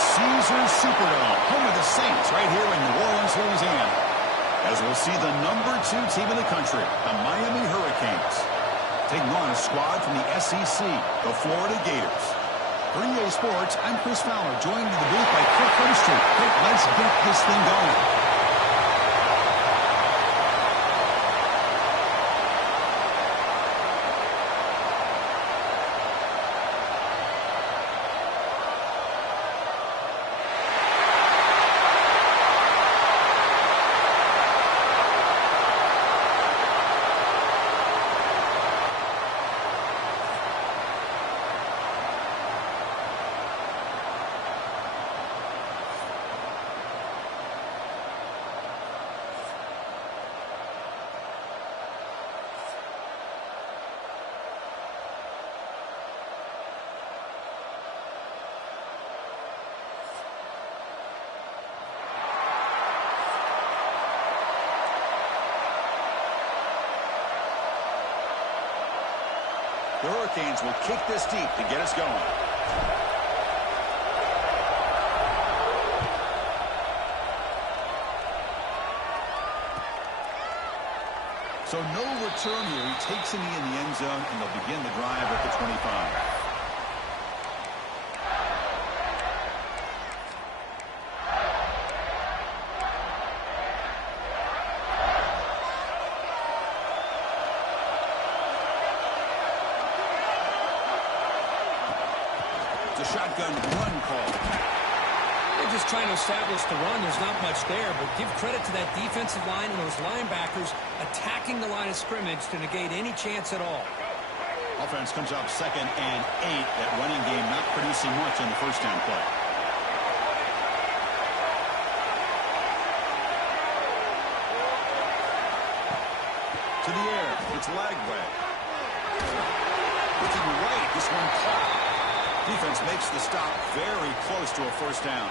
Caesars Superdome, home of the Saints, right here in New Orleans, Louisiana. As we'll see the #2 team in the country, the Miami Hurricanes, taking on a squad from the SEC, the Florida Gators. For EA Sports, I'm Chris Fowler, joined in the booth by Kirk Herbstreit. Hey, let's get this thing going. The Hurricanes will kick this deep to get us going. So no return here. He takes him in the end zone, and they'll begin the drive at the 25. A shotgun run call. They're just trying to establish the run. There's not much there, but give credit to that defensive line and those linebackers attacking the line of scrimmage to negate any chance at all. Offense comes up 2nd and 8. That running game not producing much on the first down play. To the air. It's Lagway. Looking right. This one caught. Defense makes the stop very close to a first down.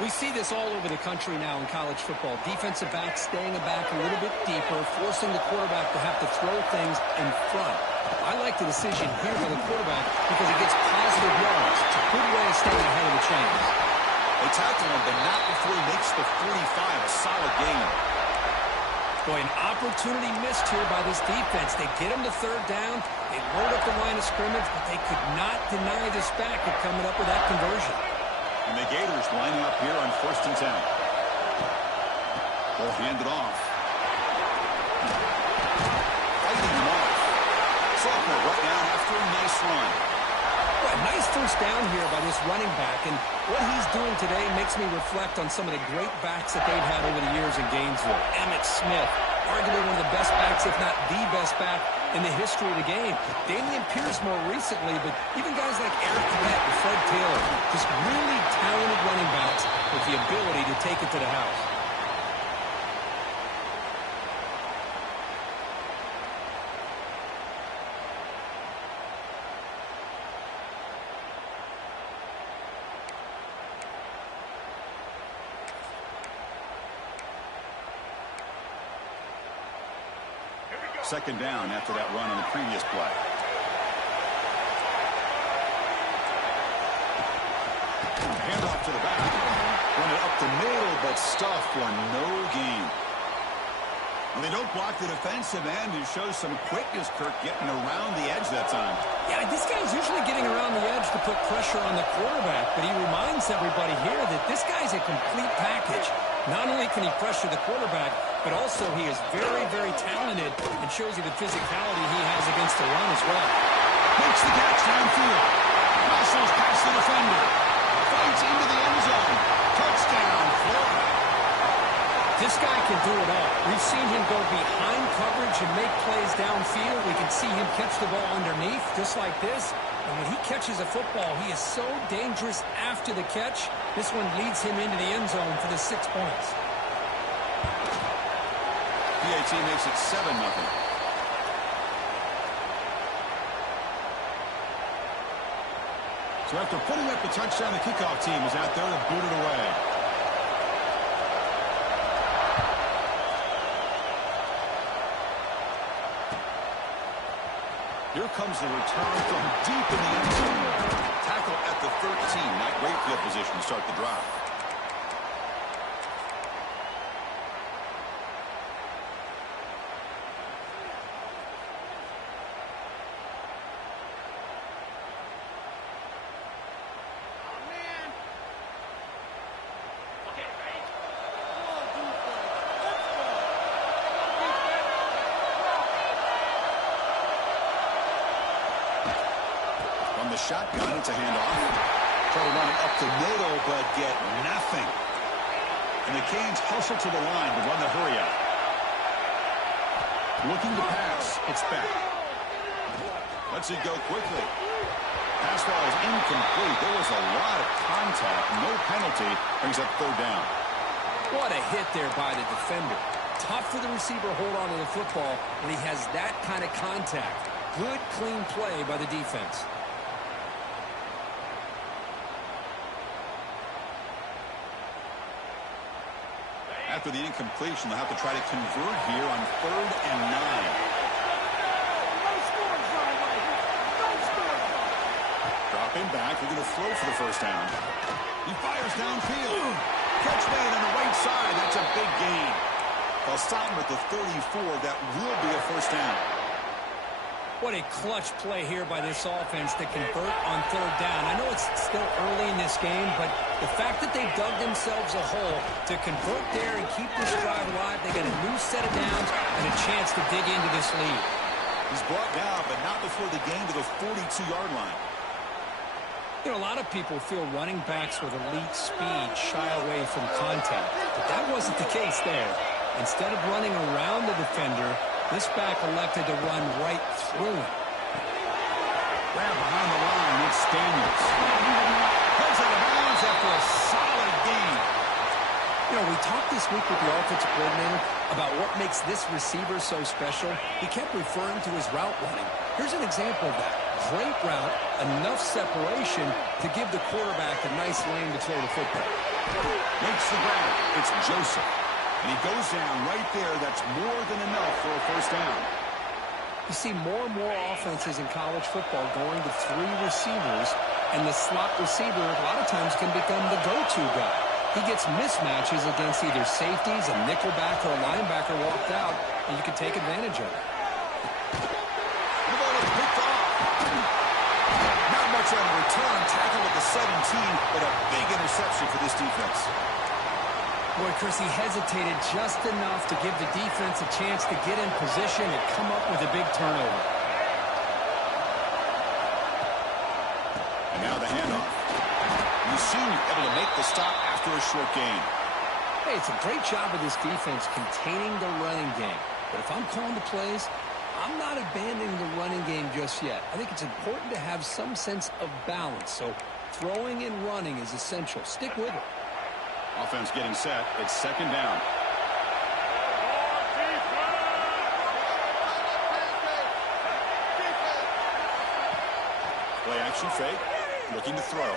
We see this all over the country now in college football. Defensive backs staying back a little bit deeper, forcing the quarterback to have to throw things in front. I like the decision here by the quarterback because it gets positive yards. It's a good way of staying ahead of the chains. They tackle him, but not before he makes the 45. A solid gain. Boy, an opportunity missed here by this defense. They get him to 3rd down. They load up the line of scrimmage, but they could not deny this back of coming up with that conversion. And the Gators lining up here on 1st and 10. They'll hand it off. Fighting them off. Sophomore right down after a nice run. Well, nice first down here by this running back, and what he's doing today makes me reflect on some of the great backs that they've had over the years in Gainesville. Emmitt Smith, arguably one of the best backs, if not the best back in the history of the game. Damian Pierce more recently, but even guys like Eric Bett and Fred Taylor, just really talented running backs with the ability to take it to the house. Second down after that run on the previous play. Handoff to the back. Run it up the middle, but stuff for no gain. Well, they don't block the defensive end, who shows some quickness, Kirk, getting around the edge that time. Yeah, this guy's usually getting around the edge to put pressure on the quarterback, but he reminds everybody here that this guy's a complete package. Not only can he pressure the quarterback, but also he is very, very talented and shows you the physicality he has against the run as well. Makes the catch downfield. Muscles past the defender. Fights into the end zone. Touchdown, Florida. This guy can do it all. We've seen him go behind coverage and make plays downfield. We can see him catch the ball underneath, just like this. And when he catches a football, he is so dangerous after the catch. This one leads him into the end zone for the 6 points. PAT makes it 7-0. So after putting up the touchdown, the kickoff team is out there to boot it away. Here comes the return from deep in the end zone. Tackle at the 13. Not great field position to start the drive. The shotgun, it's a handoff. Try to run it up the middle, but get nothing. And the Canes hustle to the line to run the hurry up. Looking to pass. It's back. Lets it go quickly. Pass ball is incomplete. There was a lot of contact. No penalty. Brings up third down. What a hit there by the defender. Tough for the receiver to hold on to the football when he has that kind of contact. Good, clean play by the defense. After the incompletion, they'll have to try to convert here on 3rd and 9. Dropping back, looking to throw for the first down. He fires downfield. Catch made on the right side. That's a big gain. They'll stop him at the 34. That will be a first down. What a clutch play here by this offense to convert on 3rd down. I know it's still early in this game, but the fact that they dug themselves a hole to convert there and keep this drive alive, they get a new set of downs and a chance to dig into this lead. He's brought down, but not before the gain to the 42-yard line. You know, a lot of people feel running backs with elite speed shy away from contact, but that wasn't the case there. Instead of running around the defender, this back elected to run right through him. Grab behind the line, it's Daniels. Comes out of bounds after a solid gain. You know, we talked this week with the offensive coordinator about what makes this receiver so special. He kept referring to his route running. Here's an example of that. Great route, enough separation to give the quarterback a nice lane to throw the football. Makes the grab. It's Joseph. And he goes down right there. That's more than enough for a first down. You see more and more offenses in college football going to 3 receivers, and the slot receiver a lot of times can become the go-to guy. He gets mismatches against either safeties, a nickelback, or a linebacker walked out, and you can take advantage of it. The ball is picked off. Not much on the return. Tackle at the 17, but a big interception for this defense. Boy, Chris, he hesitated just enough to give the defense a chance to get in position and come up with a big turnover. And now the handoff. You seem able to make the stop after a short gain. Hey, it's a great job of this defense containing the running game. But if I'm calling the plays, I'm not abandoning the running game just yet. I think it's important to have some sense of balance. So throwing and running is essential. Stick with it. Offense getting set. It's 2nd down. Play action fake. Looking to throw.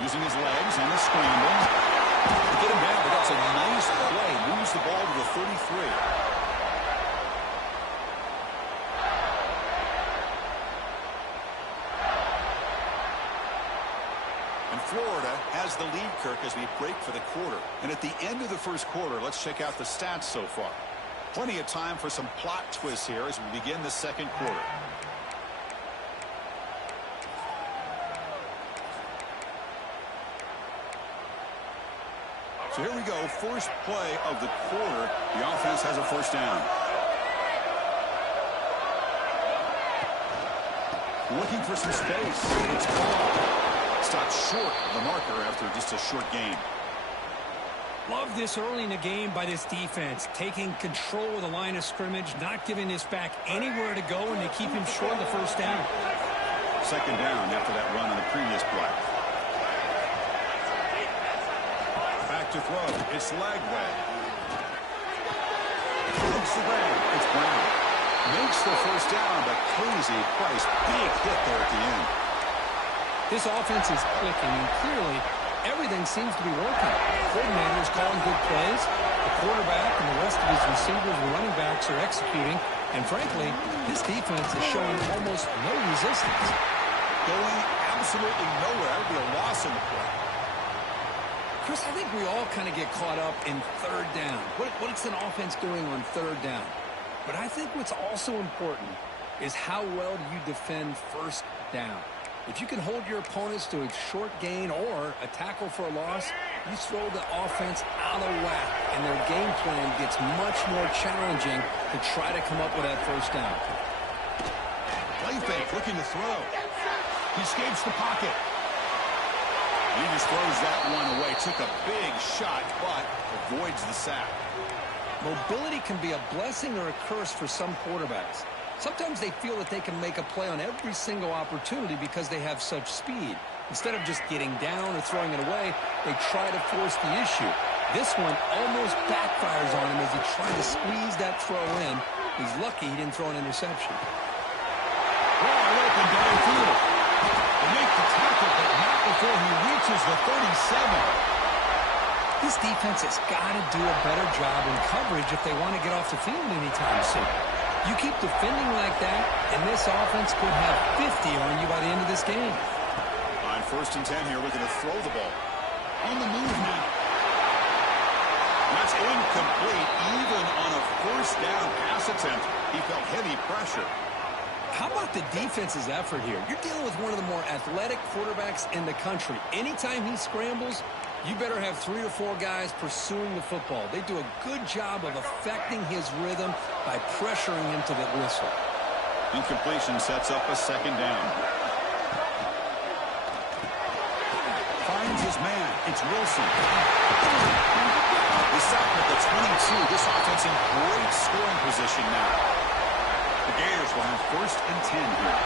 Using his legs and the scramble. To get him down, but that's a nice play. Moves the ball to the 33. Florida has the lead, Kirk, as we break for the quarter. And at the end of the first quarter, let's check out the stats so far. Plenty of time for some plot twists here as we begin the 2nd quarter. So here we go. First play of the quarter. The offense has a first down. Looking for some space. It's called. Stopped short of the marker after just a short gain. Love this early in the game by this defense, taking control of the line of scrimmage, not giving this back anywhere to go, and they keep him short of the first down. 2nd down after that run on the previous play. Back to throw. It's Lagway. Takes the grab. It's Brown. Makes the first down, but crazy Price. Big hit there at the end. This offense is clicking, and clearly everything seems to be working. The coordinator is calling good plays. The quarterback and the rest of his receivers and running backs are executing. And frankly, this defense is showing almost no resistance. going absolutely nowhere. That would be a loss in the play. Chris, I think we all kind of get caught up in third down. What's an offense doing on third down? But I think what's also important is how well do you defend first down. If you can hold your opponents to a short gain or a tackle for a loss, you throw the offense out of whack, and their game plan gets much more challenging to try to come up with that first down. Play fake, looking to throw. He escapes the pocket. He just throws that one away. Took a big shot, but avoids the sack. Mobility can be a blessing or a curse for some quarterbacks. Sometimes they feel that they can make a play on every single opportunity because they have such speed. Instead of just getting down or throwing it away, they try to force the issue. This one almost backfires on him as he tried to squeeze that throw in. He's lucky he didn't throw an interception. Wide open downfield. They make the tackle, but not before he reaches the 37. This defense has got to do a better job in coverage if they want to get off the field anytime soon. You keep defending like that, and this offense could have 50 on you by the end of this game. On 1st and 10 here, looking to throw the ball. On the move now. That's incomplete. Even on a 1st down pass attempt, he felt heavy pressure. How about the defense's effort here? You're dealing with one of the more athletic quarterbacks in the country. Anytime he scrambles, you better have 3 or 4 guys pursuing the football. They do a good job of affecting his rhythm by pressuring him to the whistle. Incompletion sets up a 2nd down. Finds his man. It's Wilson. The sack at the 22. This offense in great scoring position now. The Gators will have 1st and 10 here.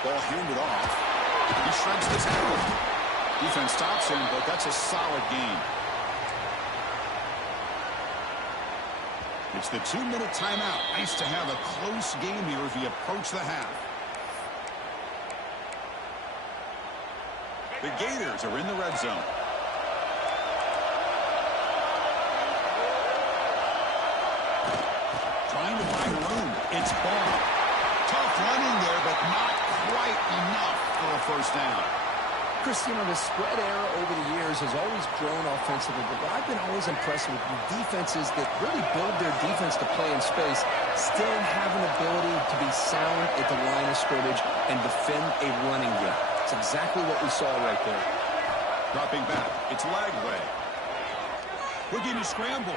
Ball handed off. He shreds the tackle. Defense stops him, but that's a solid gain. It's the 2-minute timeout. Nice to have a close game here as we approach the half. The Gators are in the red zone. Trying to find room. It's Ball. Tough running there, but not quite enough for a 1st down. Chris, you know, the spread era over the years has always grown offensively, but I've been always impressed with the defenses that really build their defense to play in space, still have an ability to be sound at the line of scrimmage and defend a running game. It's exactly what we saw right there. Dropping back. It's Lagway. Looking to scramble.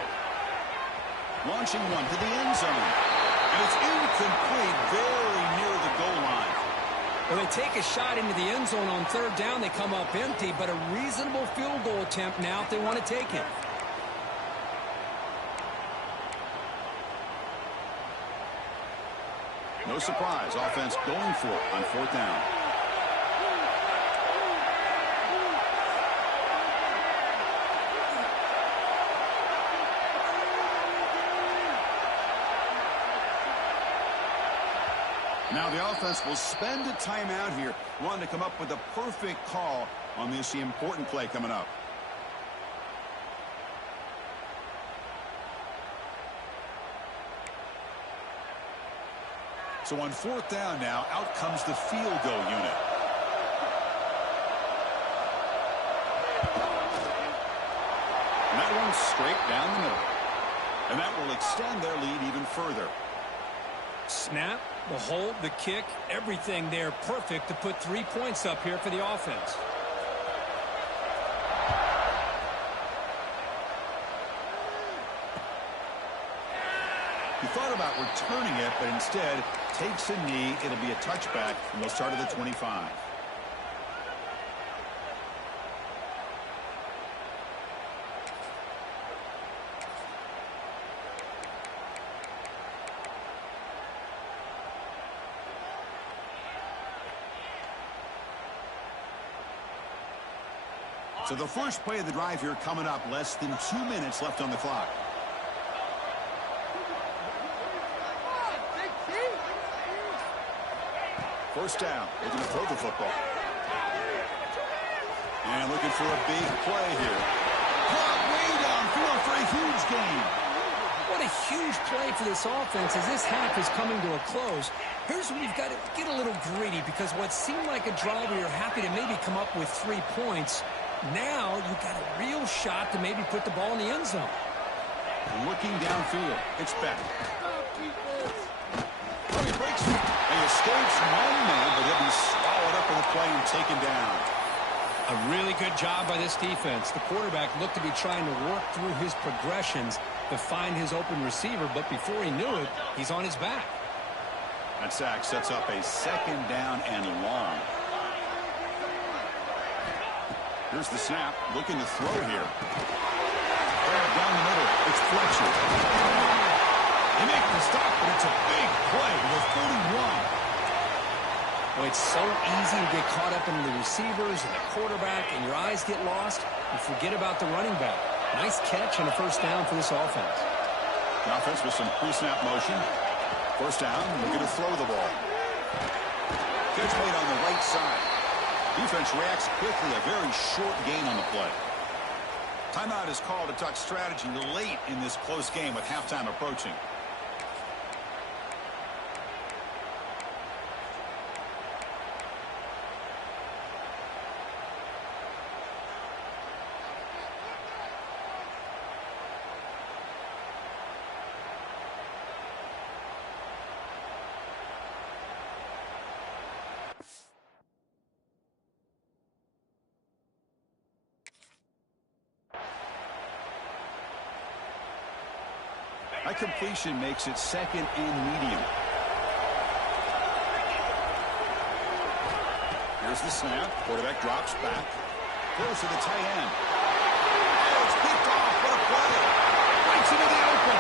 Launching one to the end zone. And it's incomplete, very near the goal line. When they take a shot into the end zone on 3rd down, they come up empty, but a reasonable field goal attempt now if they want to take it. No surprise, offense going for it on 4th down. Now the offense will spend a timeout here, wanting to come up with a perfect call on this important play coming up. So on 4th down now, out comes the field goal unit. And that one's straight down the middle. And that will extend their lead even further. Snap, the hold, the kick, everything there perfect to put 3 points up here for the offense. He thought about returning it, but instead takes a knee. It'll be a touchback, and they'll start at the 25. So the first play of the drive here coming up, less than 2 minutes left on the clock. First down, looking to throw the football. And looking for a big play here. Caught way downfield for a huge gain. What a huge play for this offense as this half is coming to a close. Here's where you've got to get a little greedy because what seemed like a drive where you're happy to maybe come up with 3 points, now you've got a real shot to maybe put the ball in the end zone. Looking downfield. It's back. Oh, he breaks it. He escapes one man, but he'll be swallowed up in the play and taken down. A really good job by this defense. The quarterback looked to be trying to work through his progressions to find his open receiver, but before he knew it, he's on his back. That sack sets up a 2nd down and long. Here's the snap. Looking to throw here. Down the middle. It's Fletcher. They make the stop, but it's a big play with 41. Well, it's so easy to get caught up in the receivers and the quarterback, and your eyes get lost. You forget about the running back. Nice catch and a 1st down for this offense. The offense with some pre-snap motion. 1st down, looking to throw the ball. Catch made on the right side. Defense reacts quickly, a very short gain on the play. Timeout is called to talk strategy late in this close game with halftime approaching. That completion makes it 2nd and medium. Here's the snap. Quarterback drops back. Throws to the tight end. Oh, it's picked off. What a play. Right into the open.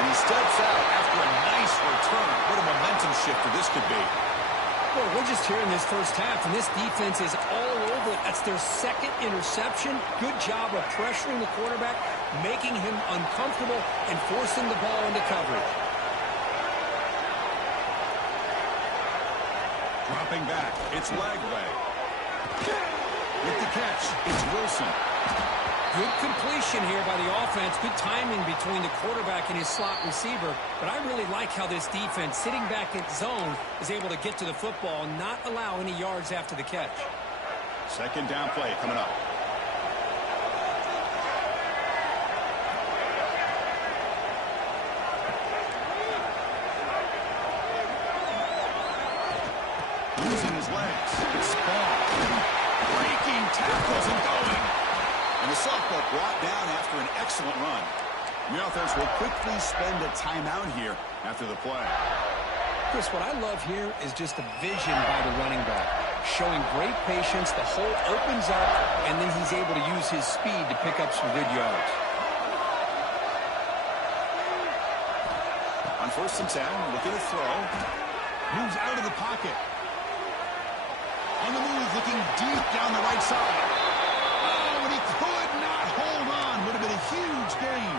And he steps out after a nice return. What a momentum shifter this could be. Well, we're just here in this 1st half, and this defense is all over it. That's their 2nd interception. Good job of pressuring the quarterback, making him uncomfortable, and forcing the ball into coverage. Dropping back. It's Lagway. With the catch, it's Wilson. Good completion here by the offense. Good timing between the quarterback and his slot receiver. But I really like how this defense, sitting back in zone, is able to get to the football and not allow any yards after the catch. 2nd down play coming up. Using his legs. It's Ball. Breaking tackles and going. And the softball brought down after an excellent run. The offense will quickly spend a timeout here after the play. Chris, what I love here is just the vision by the running back. Showing great patience, the hole opens up, and then he's able to use his speed to pick up some good yards. On 1st and 10, looking to throw. Moves out of the pocket. On the move, looking deep down the right side. Oh, and he could not hold on. Would have been a huge gain.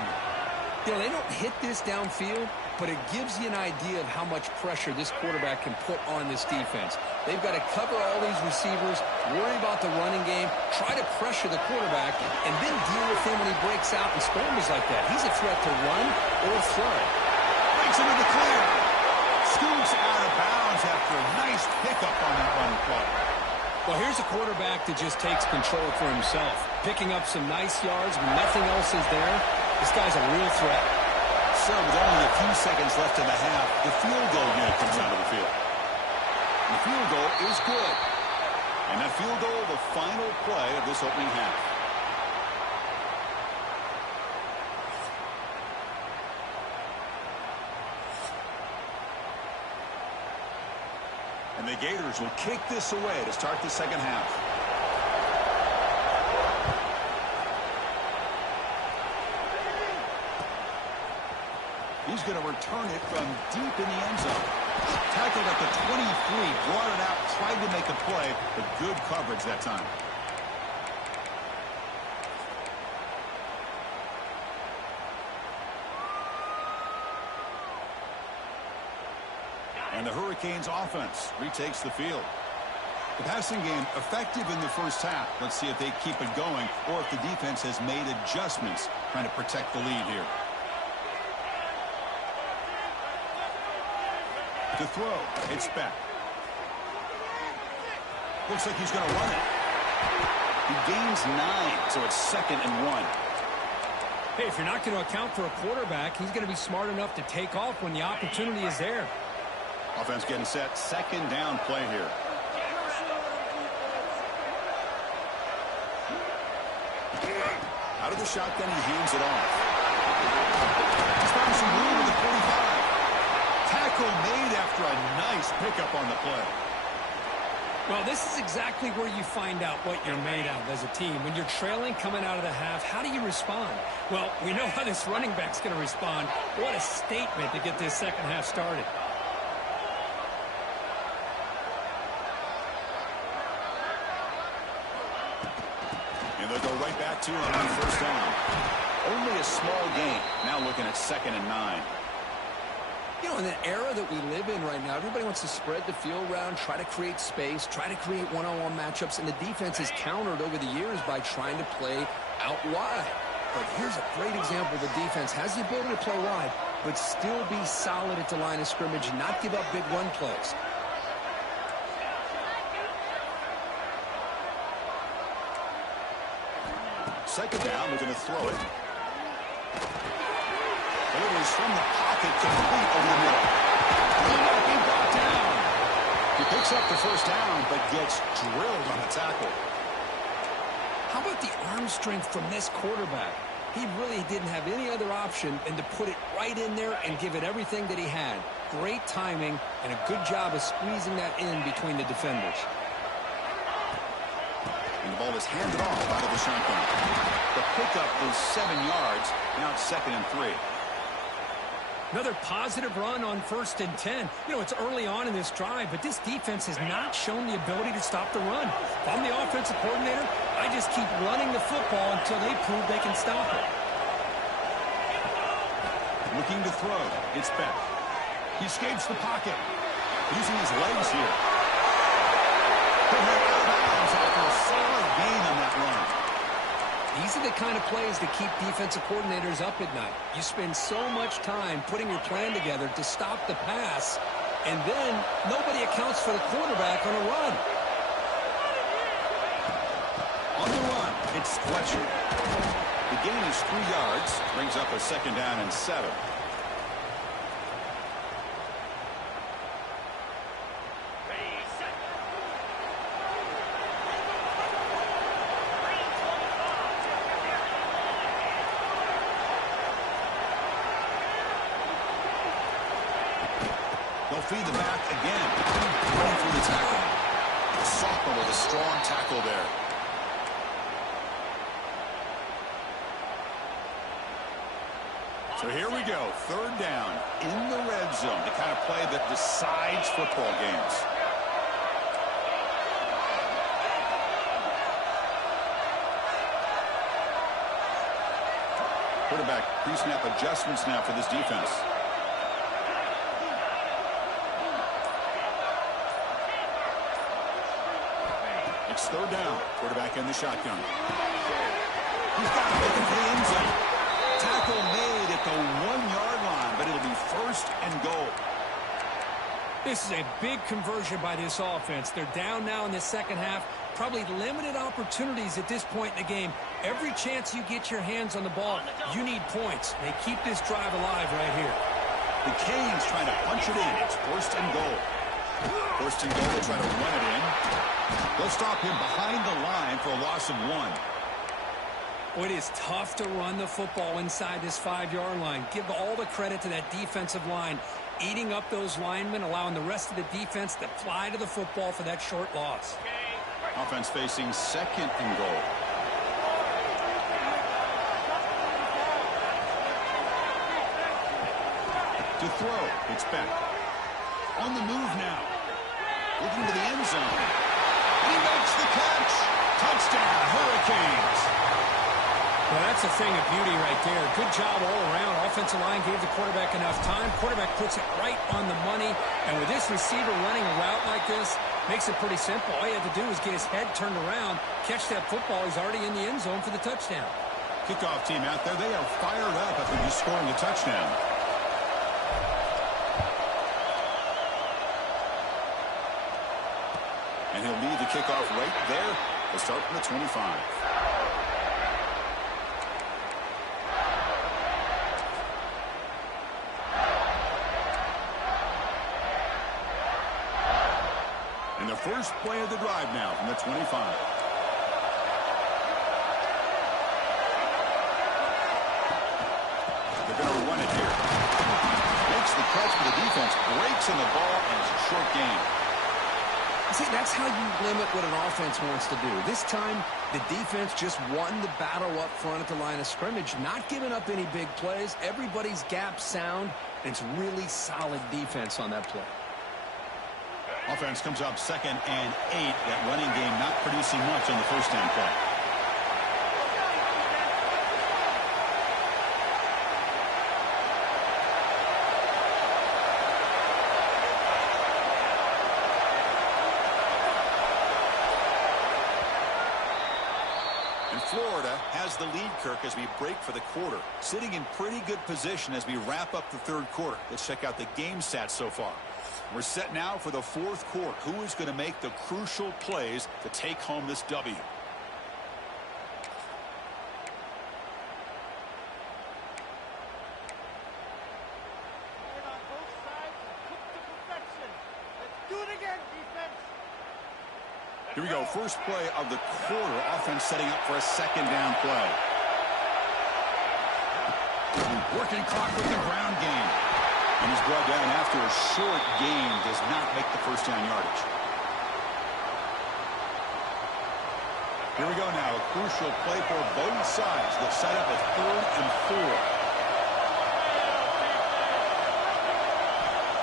You know, they don't hit this downfield, but it gives you an idea of how much pressure this quarterback can put on this defense. They've got to cover all these receivers, worry about the running game, try to pressure the quarterback, and then deal with him when he breaks out and scrambles like that. He's a threat to run or throw. Breaks into the clear. Scoots out of bounds after a nice pickup on that run play. Well, here's a quarterback that just takes control for himself, picking up some nice yards when nothing else is there. This guy's a real threat. So with only a few seconds left in the half, the field goal unit comes out of the field. The field goal is good. And that field goal, the final play of this opening half. And the Gators will kick this away to start the 2nd half. He's going to return it from deep in the end zone. Tackled at the 23, brought it out, tried to make a play, but good coverage that time. And the Hurricanes offense retakes the field. The passing game effective in the first half. Let's see if they keep it going or if the defense has made adjustments trying to protect the lead here. To throw, it's Beck. Looks like he's going to run it. He gains 9, so it's 2nd and 1. Hey, if you're not going to account for a quarterback, he's going to be smart enough to take off when the opportunity is there. Offense getting set. 2nd down play here. Out of the shotgun, he hands it off. He's found some room in the 45. Tackle made after a nice pickup on the play. Well, this is exactly where you find out what you're made of as a team. When you're trailing coming out of the half, how do you respond? Well, we know how this running back's going to respond. What a statement to get this second half started. And they'll go right back to him on 1st down. Only a small gain. Now looking at 2nd and 9. You know, in the era that we live in right now, everybody wants to spread the field around, try to create space, try to create one-on-one matchups, and the defense has countered over the years by trying to play out wide. But here's a great example. The defense has the ability to play wide, but still be solid at the line of scrimmage, not give up big run plays. Second down, we're going to throw it. Delivers from the pocket, complete over the middle. He brought down. He picks up the 1st down, but gets drilled on the tackle. How about the arm strength from this quarterback? He really didn't have any other option than to put it right in there and give it everything that he had. Great timing and a good job of squeezing that in between the defenders. And the ball is handed off out of the shotgun. The pickup is 7 yards. Now it's 2nd and 3. Another positive run on 1st and 10. You know, it's early on in this drive, but this defense has not shown the ability to stop the run. If I'm the offensive coordinator, I just keep running the football until they prove they can stop it. Looking to throw. It's Beck. He escapes the pocket. Using his legs here. He'll head out of bounds after a solid gain on that run. These are the kind of plays that keep defensive coordinators up at night. You spend so much time putting your plan together to stop the pass, and then nobody accounts for the quarterback on a run. On the run, it's Fletcher. The gain is 3 yards, brings up a 2nd down and 7. They'll feed the back again. Running through the tackle. The sophomore with a strong tackle there. So here we go. 3rd down in the red zone. The kind of play that decides football games. Quarterback pre-snap adjustments now for this defense. It's 3rd down. Quarterback in the shotgun. He's got it looking for the end zone. Tackle made at the 1-yard line, but it'll be 1st and goal. This is a big conversion by this offense. They're down now in the second half. Probably limited opportunities at this point in the game. Every chance you get your hands on the ball, you need points. They keep this drive alive right here. The Canes trying to punch it in. It's 1st and goal. 1st and goal, they try to run it in. They'll stop him behind the line for a loss of 1. Well, it is tough to run the football inside this 5-yard line. Give all the credit to that defensive line, eating up those linemen, allowing the rest of the defense to fly to the football for that short loss. Offense facing 2nd and goal. To throw, it's Beck. On the move now. Looking to the end zone. He makes the catch. Touchdown, Hurricanes. Well, that's a thing of beauty right there. Good job all around. Offensive line gave the quarterback enough time. Quarterback puts it right on the money. And with this receiver running a route like this, makes it pretty simple. All you have to do is get his head turned around, catch that football. He's already in the end zone for the touchdown. Kickoff team out there. They are fired up after just scoring a touchdown. And he'll lead the kickoff right there. They'll start from the 25. And the first play of the drive now from the 25. They're going to run it here. Makes the catch, but the defense breaks in the ball, and it's a short gain. See, that's how you limit what an offense wants to do. This time, the defense just won the battle up front at the line of scrimmage, not giving up any big plays. Everybody's gap sound, and it's really solid defense on that play. Offense comes up 2nd and 8. That running game not producing much on the first down play. And Florida has the lead, Kirk, as we break for the quarter. Sitting in pretty good position as we wrap up the third quarter. Let's check out the game stats so far. We're set now for the fourth quarter. Who is going to make the crucial plays to take home this W? Here we go. First play of the quarter. Offense setting up for a second down play. Working clock with the ground game. And he's brought down after a short gain. Does not make the first down yardage. Here we go now. A crucial play for both sides. They'll set up a 3rd and 4.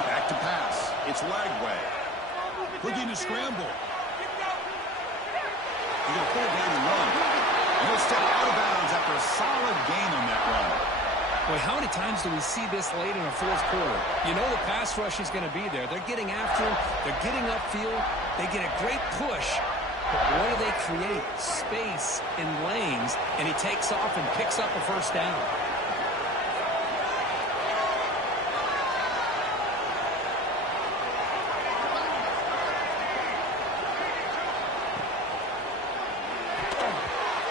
Back to pass. It's Lagway. Looking to scramble. He's going to pull it down and run. And he'll step out of bounds after a solid gain on that run. Boy, how many times do we see this late in a fourth quarter? You know the pass rush is going to be there. They're getting after him. They're getting upfield. They get a great push. But what do they create? Space in lanes. And he takes off and picks up a first down.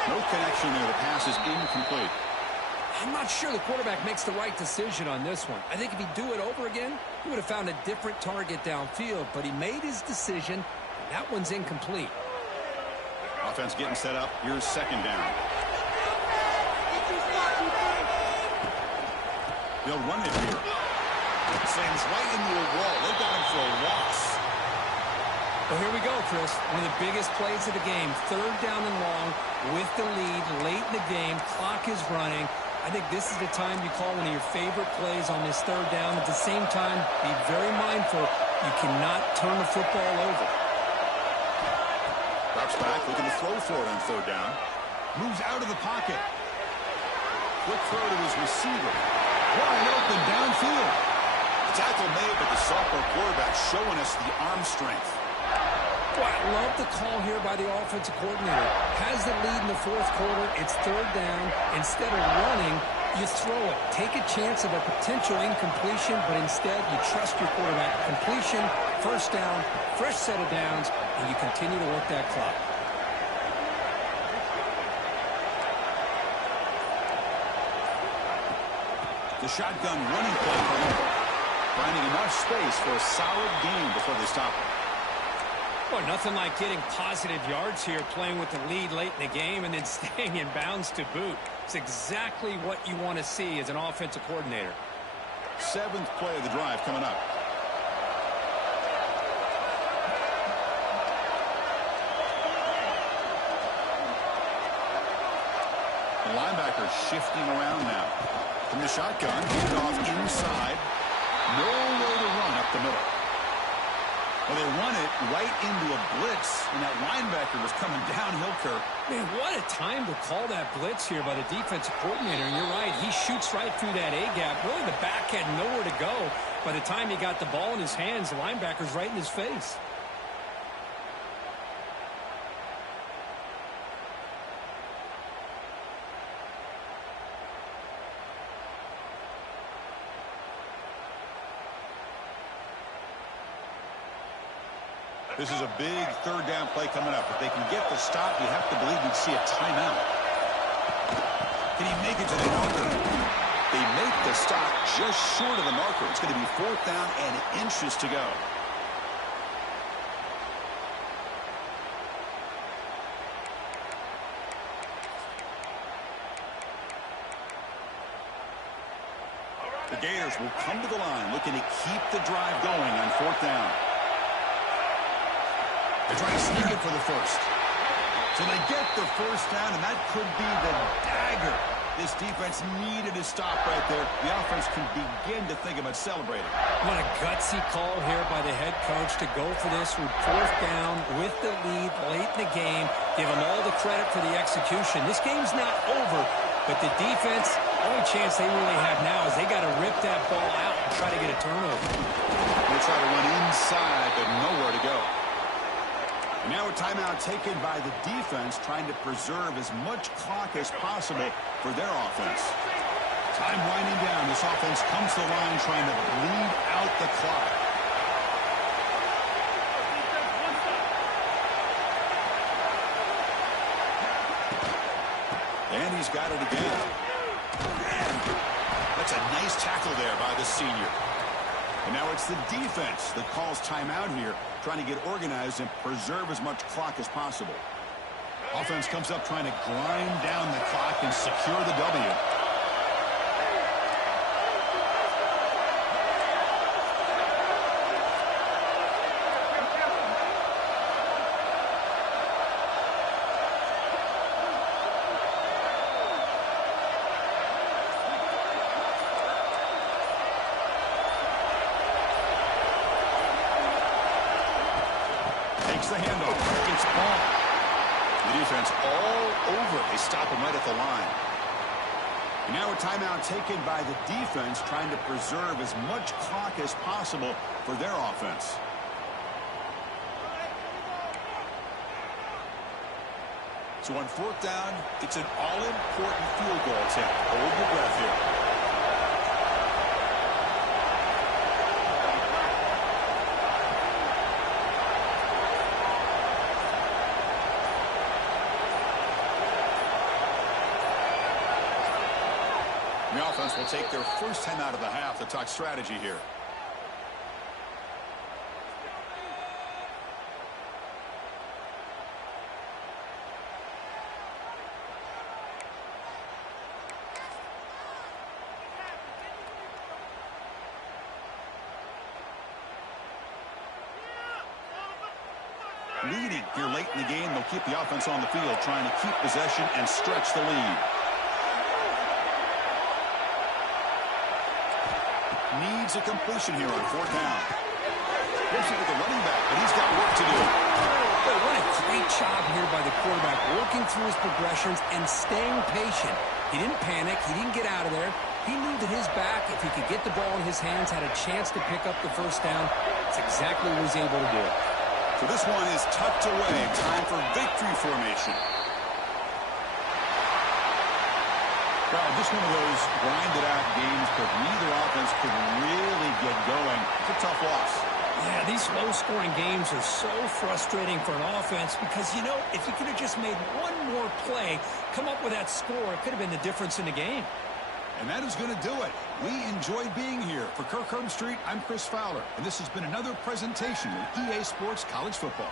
No connection there. The pass is incomplete. I'm not sure the quarterback makes the right decision on this one. I think if he'd do it over again, he would have found a different target downfield. But he made his decision, and that one's incomplete. Offense getting set up. Here's second down. They'll run it here. Sends right into a wall. They got him for a loss. Well, here we go, Chris. One of the biggest plays of the game. 3rd down and long with the lead late in the game. Clock is running. I think this is the time you call one of your favorite plays on this 3rd down. At the same time, be very mindful. You cannot turn the football over. Drops back, looking to throw for it on 3rd down. Moves out of the pocket. Quick throw to his receiver. Wide open downfield. The tackle made, but the sophomore quarterback showing us the arm strength. Well, I love the call here by the offensive coordinator. Has the lead in the fourth quarter. It's 3rd down. Instead of running, you throw it. Take a chance of a potential incompletion, but instead you trust your quarterback. Completion, first down, fresh set of downs, and you continue to work that clock. The shotgun running play for him. Finding enough space for a solid gain before they stop him. Well, nothing like getting positive yards here, playing with the lead late in the game and then staying in bounds to boot. It's exactly what you want to see as an offensive coordinator. 7th play of the drive coming up. The linebacker shifting around now. From the shotgun, handed off inside. Nowhere to run up the middle. Well, they run it right into a blitz, and that linebacker was coming downhill, Kirk. Man, what a time to call that blitz here by the defensive coordinator. And you're right, he shoots right through that A-gap. Really, the back had nowhere to go. By the time he got the ball in his hands, the linebacker's right in his face. This is a big third down play coming up. If they can get the stop, you have to believe we'd see a timeout. Can he make it to the marker? They make the stop just short of the marker. It's going to be 4th down and inches to go. The Gators will come to the line looking to keep the drive going on 4th down. They're trying to sneak it for the first. So they get the first down, and that could be the dagger. This defense needed a stop right there. The offense can begin to think about celebrating. What a gutsy call here by the head coach to go for this with 4th down with the lead late in the game. Give them all the credit for the execution. This game's not over, but the defense, only chance they really have now is they got to rip that ball out and try to get a turnover. They'll try to run inside, but nowhere to go. And now a timeout taken by the defense, trying to preserve as much clock as possible for their offense. Time winding down. This offense comes to the line trying to bleed out the clock. And he's got it again. That's a nice tackle there by the senior. And now it's the defense that calls timeout here, trying to get organized and preserve as much clock as possible. Offense comes up trying to grind down the clock and secure the W. The handoff. It's ball. The defense all over. They stop him right at the line. And now a timeout taken by the defense, trying to preserve as much clock as possible for their offense. So on 4th down, it's an all-important field goal attempt. Hold your breath here. The offense will take their first 10 out of the half to talk strategy here. Leading here late in the game, they'll keep the offense on the field, trying to keep possession and stretch the lead. Needs a completion here on 4th down. Gives it to the running back, but he's got work to do. Boy, what a great job here by the quarterback, working through his progressions and staying patient. He didn't panic. He didn't get out of there. He knew that his back, if he could get the ball in his hands, had a chance to pick up the first down. That's exactly what he was able to do. So this one is tucked away. Time for victory formation. Well, just one of those grinded-out games, but neither offense could really get going. It's a tough loss. Yeah, these low-scoring games are so frustrating for an offense because, you know, if you could have just made one more play, come up with that score, it could have been the difference in the game. And that is going to do it. We enjoyed being here. For Kirk Herbstreit, I'm Chris Fowler, and this has been another presentation of EA Sports College Football.